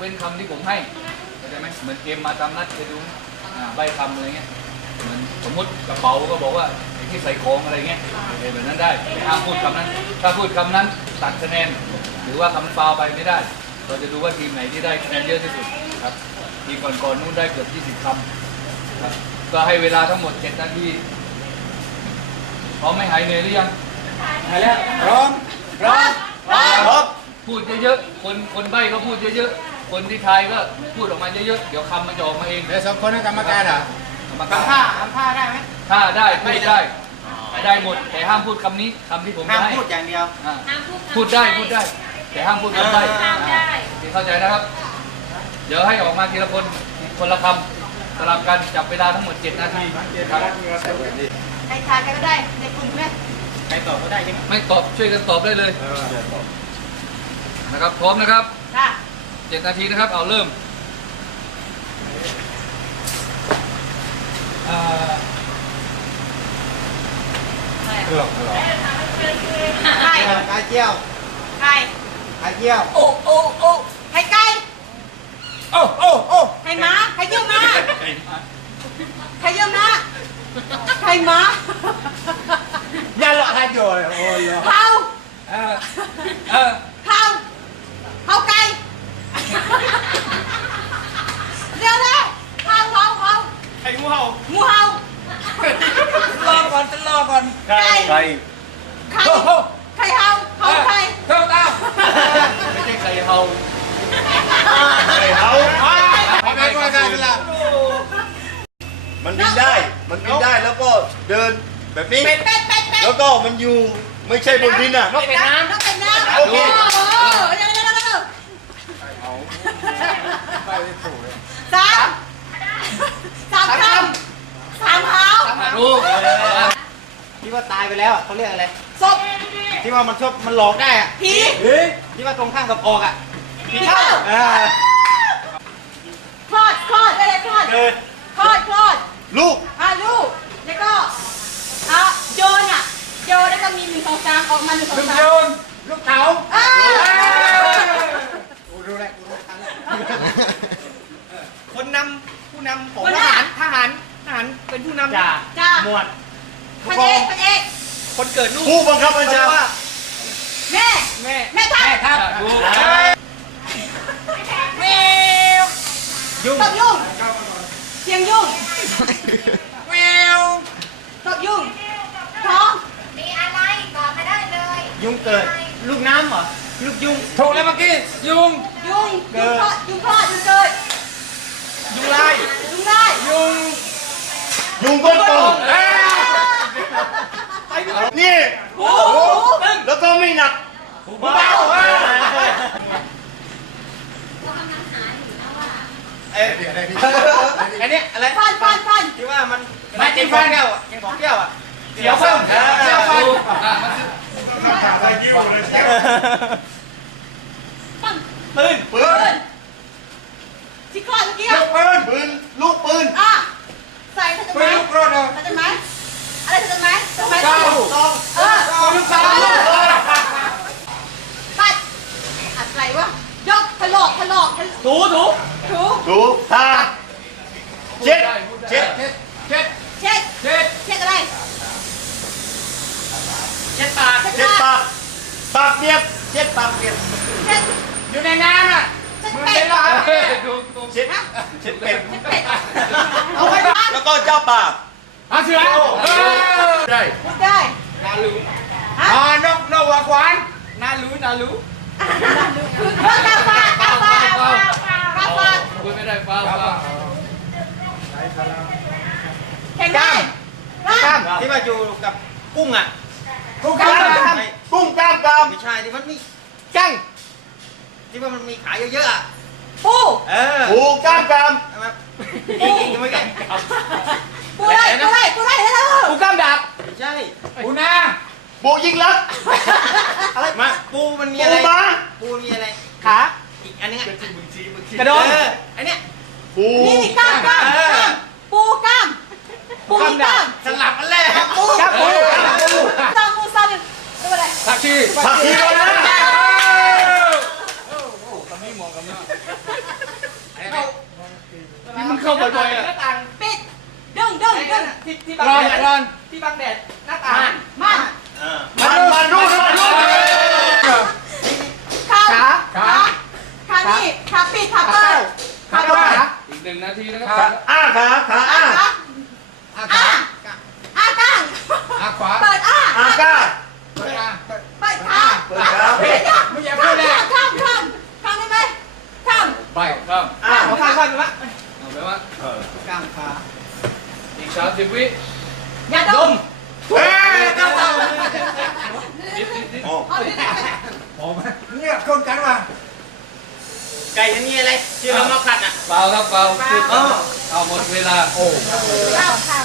เว้นคำที่ผมให้เข้าใจไหมเหมือนเกมมาตามนัดเคยดูไหมอ่าใบคำอะไรเงี้ยเหมือนสมมติกระเป๋าก็บอกว่าไอ้ที่ใส่ของอะไรเงี้ยเออแบบนั้นได้แต่ห้ามพูดคำนั้น ถ้าพูดคำนั้นตัดคะแนน หรือว่าคำฟาวไปไม่ได้ เราจะดูว่าทีมไหนที่ได้คะแนนเยอะที่สุดครับทีมก่อนๆนู้นได้เกือบ20คำครับก็ให้เวลาทั้งหมด7นาทีพร้อมไหม่หายเหนื่อยหรือยังหายแล้วพร้อมพร้อมพร้อมพูดเยอะๆคนคนใบ้ก็พูดเยอะๆ คนที่ทายก็พูดออกมาเยอะๆ เดี๋ยวคำมันจะออกมาเอง เดี๋ยวสองคนนั้นกรรมการเหรอกรรมการทำท่าทำท่าได้ไหมถ้าได้พูดได้ ได้หมด แต่ห้ามพูดคำนี้คำที่ผมห้ามจะให้พูดอย่างเดียว อ่าห้ามพูดพูดได้พูดได้ แต่ห้ามพูดคำใบ้เออห้ามได้ที่เข้าใจนะครับ เดี๋ยวให้ออกมาทีละคนคนละคำสลับกันจับเวลาทั้งหมด 7 นาทีครับใครทายก็ได้ในกลุ่มแม่ใครตอบก็ได้ใช่ไหมไม่ตอบช่วยกันตอบได้เลยนะครับพร้อมนะครับ ค่ะ 7นาทีนะครับ เอาเริ่มเอ่อเครื่องเหรอใครไข่เจียวใครไข่เจียว โอ้โอ้โอ้ใครไก่โอ้โอ้โอ้ใครหม้าใครเยี่ยมม้าใครเยี่ยมม้าใครม้ายันละฮันโยเลยโอ้ยเขาเออเออ เขาเขาไก่เร็วเลยเขาเขาเขา ไข่งูเห่า งูเห่าร อก่อนจะรอก่อน ไก่ ใครใคร ใครเห่าเขาใคร เท่าตาไม่ใช่ไข่เห่าใครเขาทำไมก็ได้เวลามันบินได้ มันบินได้แล้วก็เดินแบบนี้ เป็ดเป็ดเป็ดเป็ดแล้วก็มันอยู่ไม่ใช่บนดินอะนกเป็ดน้ำนกเป็ดน้ำโอเคโอ้โหเร็วเร็วเร็วเร็วสามสามคำสามเท้าลูกที่ ว่าตายไปแล้วอะเขาเรียกอะไรศพที่ว่ามันชอบมันหลอกได้อะผีเฮ้ยที่ว่าตรงข้างกับออกอะผีเข้า อ่าคลอด คลอดได้เลยคลอด เกิดคลอด คลอดลูกอะลูก แล้วก็อะโยนอะโยนแล้วก็มีหนึ่งสองสามออกมาหนึ่งสองลูกสาโยมนลูกเต๋าอ่ากูรู้แล้วกูรู้ทันแล้วคนนำผู้นำของคนทละหารทหารทหารเป็นผู้นำจ่าจ้าหมวด พระเอกพระเอกคนเกิดลูกผู้บังคับบัญเขาเรีชายกว่าแม่แม่แม่ทัพครับลูกแม่ยุ่งตบยุ่งเสียงยุ่งแมวตบยุ่งท้องมีอะไรตอบมาได้เลย ยุ่งเกิดลูกน้ำเหรอลูกยุงถูกแล้วเมื่อกี้ยุงยุ่งยุ่งคลอดยุ่งคลอดยุ่งเกิดยุงลายยุ่งได้ยุงยุงก้นโตเอ้ย นี่โอ้โหแล้วก็ไม่หนักเบาเอ้ยเอ๊ะอันเนี้ยอะไรฟันฟันฟันที่ว่ามันไม่จิ้มฟันแก้วอะกินของแก้วอะเสียวฟันเสียวฟันลูกอะมาสิปัง ปืน ปื ปื น นที่คลอดเมื่อกี้ ลู อะ กปืน ปืน ลูกปืน อะใส่ถัด ปื ไหม นลูกโรดเอา ถัดไหมอะไรถัดไหมถัดไหม เก้า ซอง เออ ลูกสาว ปัดอะไรวะยกถลอกถลอก ถูถู ถู ดูทาเช็ดเช็ด เช็ดเช็ด เช็ด เช็ด เช็ดอะไร เช็ดปาก เช็ด เช็ด ปา ปาก ก ปากเปียกเช็ดปากเปียก เช็ด อยู่ในน้ำอะ เช็ด มึง เป็ เป็ ด นหรอ เฮ้ยดูดู เช็ด เช็ดเป็ดเช็ดเป็ดเอาไว้บ้านแล้วก็เจ้าป่าอาเสือเออได้พูดได้นารู้ฮะอ่านกนกหัวขวานนารู้นารู้คือเรื่องกาฟากาฟากาฟาพูดไม่ได้ฟ้าวฟ้าวแข่งได้กล้ามที่ว่าอยู่กับกุ้งอะกูกล้าไม่กุ้งกล้ามกรามไม่ใช่ที่มันมีจังที่ว่ามันมีขาเยอะๆอะ ปูเออปูกล้ามกรามใช่ไหมอีกอีกยังไม่แก่ปูได้ปูได้ปูได้แล้วปูกล้ามดาบไม่ใช่กูนาปูยิงลักอะไรมาปูมันมีปูอะไรม้าปูมีอะไรขาอีกอันนึงอะกระโดดเอออันเนี้ยปูนี่กล้ามกล้ามปูกล้ามปูกล้ามสลับกันแหละปูกล้ามปูกล้ามปูซามูซามูดูอะไรผักชีผักชีโรยหน้า เข้า บ่อยๆหน้าต่างปิดดึงดึงดึงที่ที่บังร้อนแดดร้อนที่บังแดดหน้าต่างมันมันมันรู้รู้รู้ขาขาขานี่ขาปิดขาเปิดขาเปิดอีกหนึ่งนาทีนะครับอ้าขาขาอ้าอ้าอ้ากลางอาขวาเปิดอ้าอ้าก้าเปิดอะเปิดขาเปิดขาเปิดขา ไม่อยากพูดเลย ข้ามข้ามข้ามได้ไหมข้าม ไปข้าม อ้า ขอข้างข้างไหม เอาไปว่า กลางขา อีก สามสิบวิอย่าดมเฮ้ยก้านิดนิดนิดอ๋อเอาดิออกมาเนี่ยคนกันว่ะไก่ยังมีอะไรที่เรามาผัดอะเปล่าครับเปล่าพูดเอาเอาหมดเวลาโอ้ข้ามค่ะ